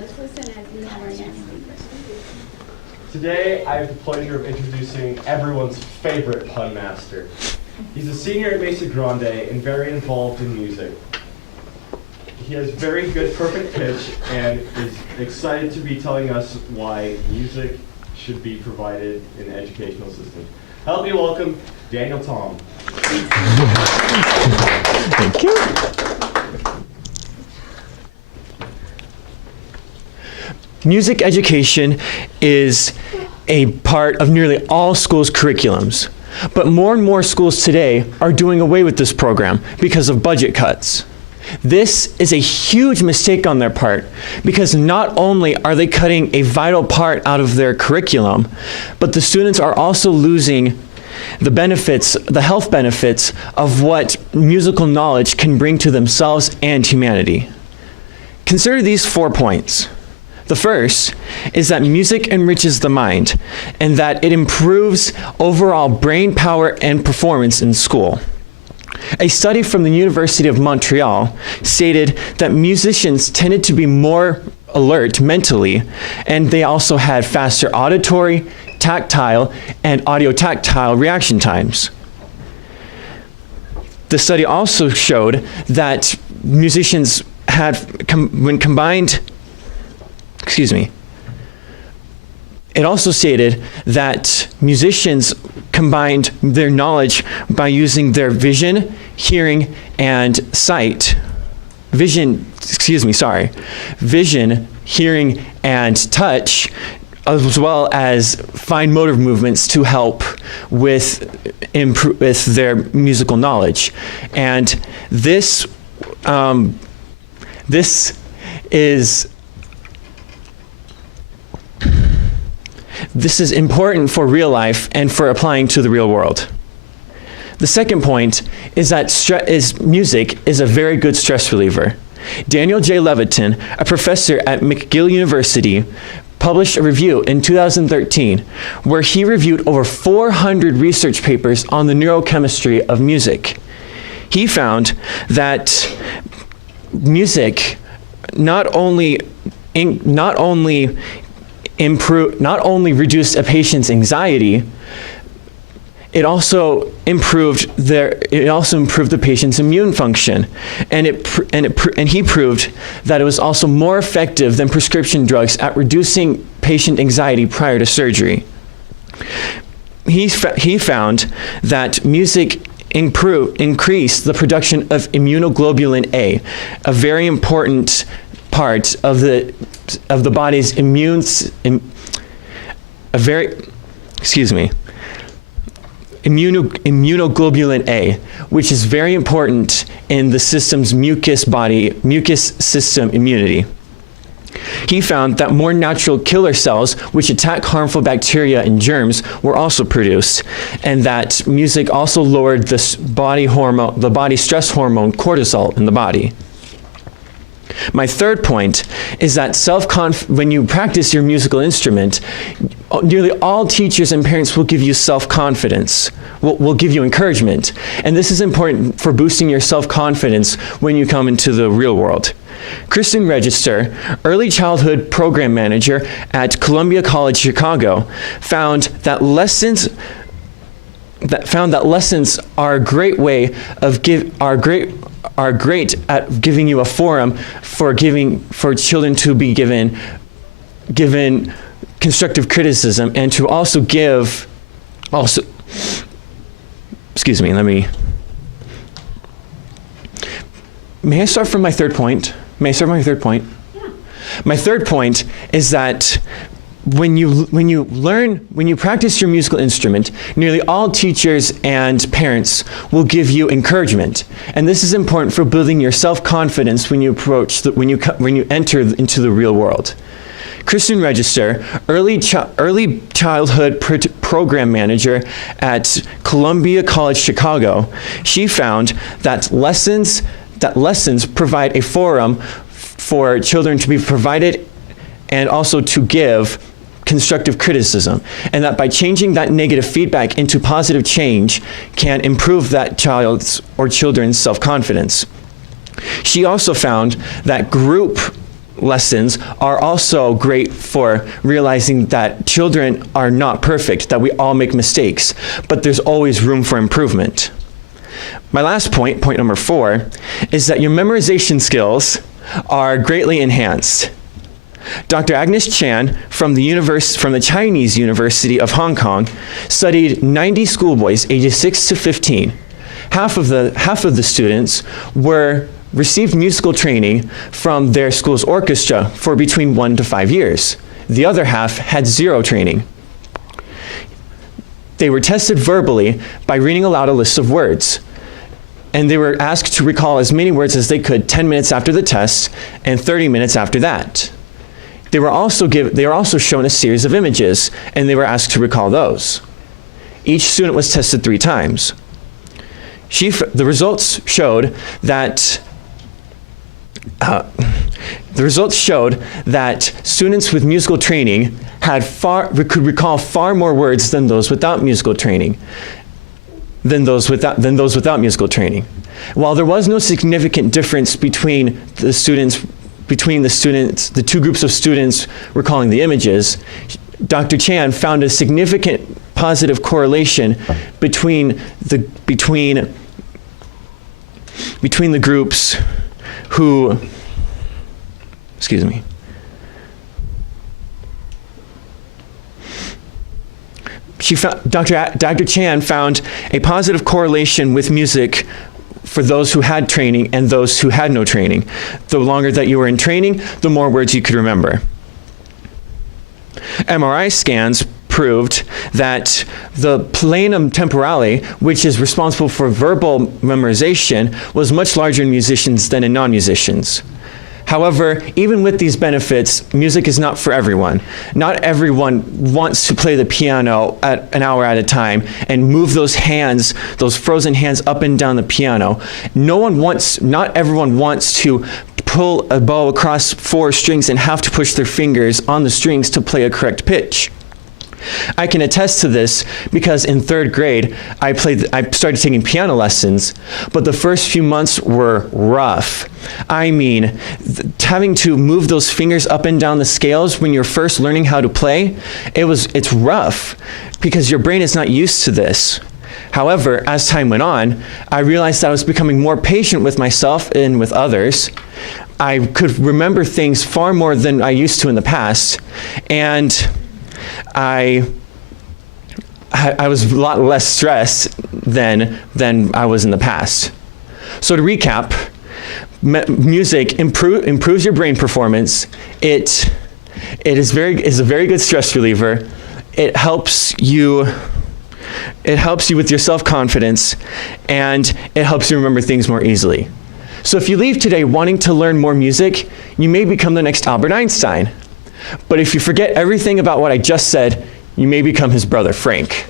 Let's listen as we have our next speaker. Today, I have the pleasure of introducing everyone's favorite pun master. He's a senior at Mesa Grande and very involved in music. He has very good perfect pitch and is excited to be telling us why music should be provided in the educational system. Help me welcome Daniel Tom. Thank you. Music education is a part of nearly all schools' curriculums, but more and more schools today are doing away with this program because of budget cuts. This is a huge mistake on their part because not only are they cutting a vital part out of their curriculum, but the students are also losing the benefits, the health benefits of what musical knowledge can bring to themselves and humanity. Consider these 4 points. The first is that music enriches the mind and that it improves overall brain power and performance in school. A study from the University of Montreal stated that musicians tended to be more alert mentally, and they also had faster auditory, tactile, and audio-tactile reaction times. The study also showed that musicians had, it also stated that musicians combined their knowledge by using their vision, hearing, and sight. Vision, hearing, and touch, as well as fine motor movements to help with their musical knowledge. And this is important for real life and for applying to the real world. The second point is that music is a very good stress reliever. Daniel J. Levitin, a professor at McGill University, published a review in 2013 where he reviewed over 400 research papers on the neurochemistry of music. He found that music not only reduced a patient's anxiety, it also improved the patient's immune function, and he proved that it was also more effective than prescription drugs at reducing patient anxiety prior to surgery. He found that music increased the production of immunoglobulin A, a very important part of the body's immunoglobulin A, which is very important in the system's mucus system immunity. He found that more natural killer cells, which attack harmful bacteria and germs, were also produced, and that music also lowered the body stress hormone cortisol in the body. My third point is that when you practice your musical instrument, nearly all teachers and parents will give you self-confidence, will give you encouragement. And this is important for boosting your self-confidence when you come into the real world. Kristen Register, early childhood program manager at Columbia College Chicago, found that lessons are a great way of are great at giving you a forum for children to be given constructive criticism and to also give may I start from my third point? Yeah. My third point is that when you practice your musical instrument, nearly all teachers and parents will give you encouragement, and this is important for building your self-confidence when you enter into the real world. Kristen Register, early childhood program manager at Columbia College Chicago, she found that lessons provide a forum for children to be provided and also to give constructive criticism, and that by changing that negative feedback into positive change can improve that child's or children's self-confidence. She also found that group lessons are also great for realizing that children are not perfect, that we all make mistakes, but there's always room for improvement. My last point, point number 4, is that your memorization skills are greatly enhanced. Dr. Agnes Chan from the Chinese University of Hong Kong studied 90 schoolboys ages 6 to 15. Half of the students received musical training from their school's orchestra for between 1 to 5 years. The other half had 0 training. They were tested verbally by reading aloud a list of words. And they were asked to recall as many words as they could 10 minutes after the test and 30 minutes after that. They were also shown a series of images, and they were asked to recall those. Each student was tested 3 times. The results showed that students with musical training could recall far more words than those without musical training. Than those without musical training. While there was no significant difference between the two groups of students recalling the images, Dr. Chan found a significant positive correlation between the groups who, Dr. Chan found a positive correlation with music for those who had training and those who had no training. The longer that you were in training, the more words you could remember. MRI scans proved that the planum temporale, which is responsible for verbal memorization, was much larger in musicians than in non-musicians. However, even with these benefits, music is not for everyone. Not everyone wants to play the piano at an hour at a time and move those hands, those frozen hands up and down the piano. Not everyone wants to pull a bow across 4 strings and have to push their fingers on the strings to play a correct pitch. I can attest to this because in 3rd grade, I started taking piano lessons, but the first few months were rough. I mean, having to move those fingers up and down the scales when you're first learning how to play, it's rough because your brain is not used to this. However, as time went on, I realized that I was becoming more patient with myself and with others. I could remember things far more than I used to in the past, and I was a lot less stressed than I was in the past. So to recap, music improves your brain performance. It is a very good stress reliever. It helps you with your self-confidence, and it helps you remember things more easily. So if you leave today wanting to learn more music, you may become the next Albert Einstein. But if you forget everything about what I just said, you may become his brother, Frank.